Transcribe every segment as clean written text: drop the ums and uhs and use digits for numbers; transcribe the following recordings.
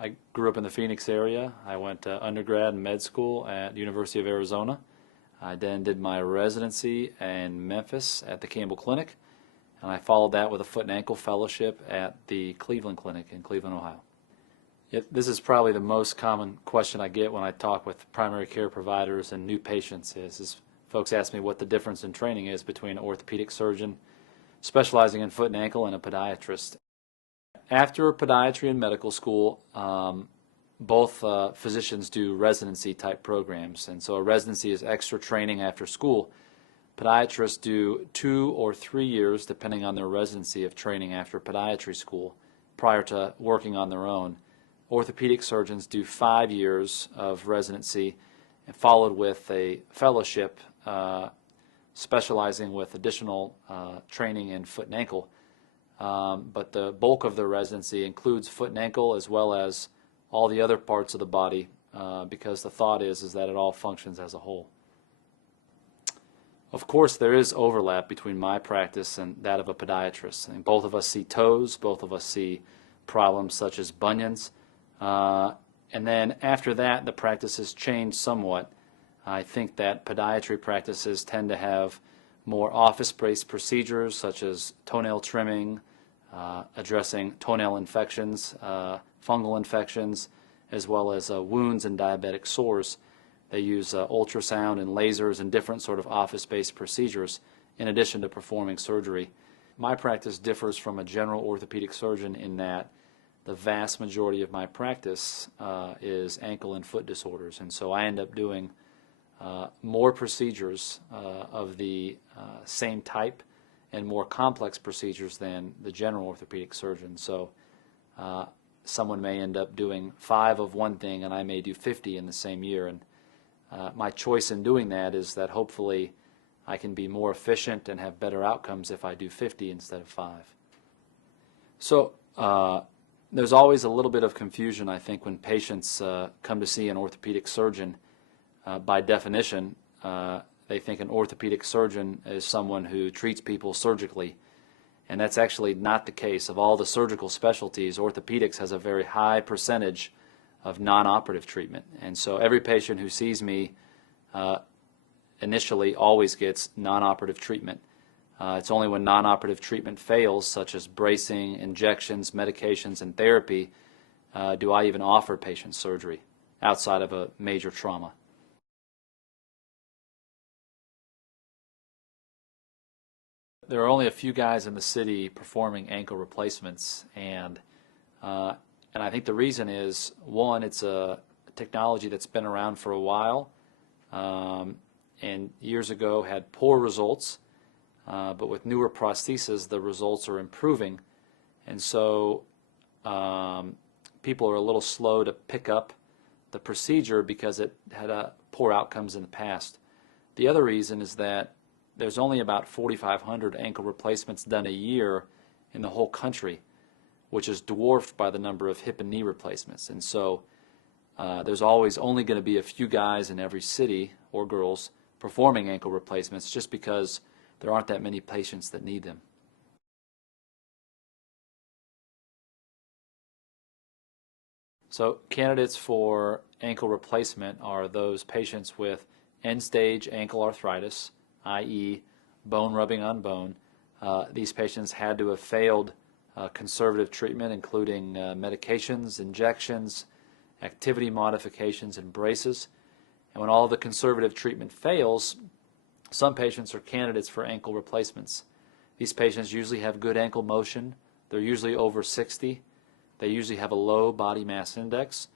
I grew up in the Phoenix area. I went to undergrad and med school at University of Arizona. I then did my residency in Memphis at the Campbell Clinic, and I followed that with a foot and ankle fellowship at the Cleveland Clinic in Cleveland, Ohio. This is probably the most common question I get when I talk with primary care providers and new patients is folks ask me what the difference in training is between an orthopedic surgeon specializing in foot and ankle and a podiatrist. After podiatry and medical school, both physicians do residency type programs, and so a residency is extra training after school. Podiatrists do 2 or 3 years, depending on their residency, of training after podiatry school prior to working on their own. Orthopedic surgeons do 5 years of residency and followed with a fellowship specializing with additional training in foot and ankle. But the bulk of their residency includes foot and ankle as well as all the other parts of the body because the thought is that it all functions as a whole. Of course, there is overlap between my practice and that of a podiatrist. And both of us see toes, both of us see problems such as bunions. And then after that, the practice has changed somewhat. I think that podiatry practices tend to have more office-based procedures such as toenail trimming, addressing toenail infections, fungal infections, as well as wounds and diabetic sores. They use ultrasound and lasers and different sort of office-based procedures in addition to performing surgery. My practice differs from a general orthopedic surgeon in that the vast majority of my practice is ankle and foot disorders, and so I end up doing more procedures of the same type and more complex procedures than the general orthopedic surgeon. So someone may end up doing 5 of one thing and I may do 50 in the same year. And my choice in doing that is that hopefully I can be more efficient and have better outcomes if I do 50 instead of 5. So there's always a little bit of confusion, I think, when patients come to see an orthopedic surgeon. By definition, they think an orthopedic surgeon is someone who treats people surgically, and that's actually not the case. Of all the surgical specialties, orthopedics has a very high percentage of non-operative treatment, and so every patient who sees me initially always gets non-operative treatment. It's only when non-operative treatment fails, such as bracing, injections, medications, and therapy, do I even offer patients surgery outside of a major trauma. There are only a few guys in the city performing ankle replacements, and I think the reason is, one, it's a technology that's been around for a while, and years ago had poor results, but with newer prostheses the results are improving, and so people are a little slow to pick up the procedure because it had poor outcomes in the past. The other reason is that there's only about 4,500 ankle replacements done a year in the whole country, which is dwarfed by the number of hip and knee replacements. And so there's always only going to be a few guys in every city, or girls, performing ankle replacements just because there aren't that many patients that need them. So candidates for ankle replacement are those patients with end-stage ankle arthritis, i.e. bone rubbing on bone. These patients had to have failed conservative treatment, including medications, injections, activity modifications, and braces. And when all the conservative treatment fails, some patients are candidates for ankle replacements. These patients usually have good ankle motion. They're usually over 60. They usually have a low body mass index,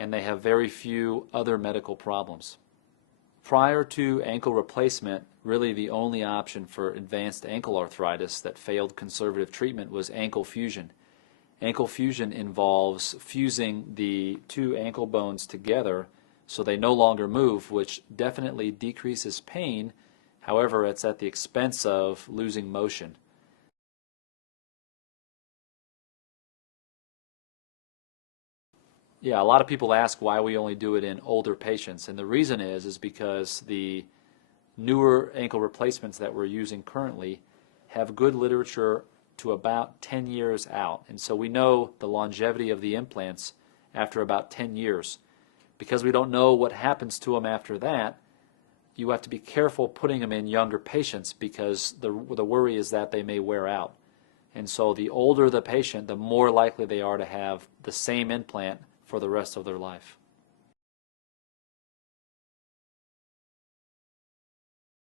and they have very few other medical problems. Prior to ankle replacement, really the only option for advanced ankle arthritis that failed conservative treatment was ankle fusion. Ankle fusion involves fusing the 2 ankle bones together so they no longer move, which definitely decreases pain. However, it's at the expense of losing motion. Yeah, a lot of people ask why we only do it in older patients, and the reason is because the newer ankle replacements that we're using currently have good literature to about 10 years out, and so we know the longevity of the implants after about 10 years. Because we don't know what happens to them after that, you have to be careful putting them in younger patients because the worry is that they may wear out. And so the older the patient, the more likely they are to have the same implant for the rest of their life.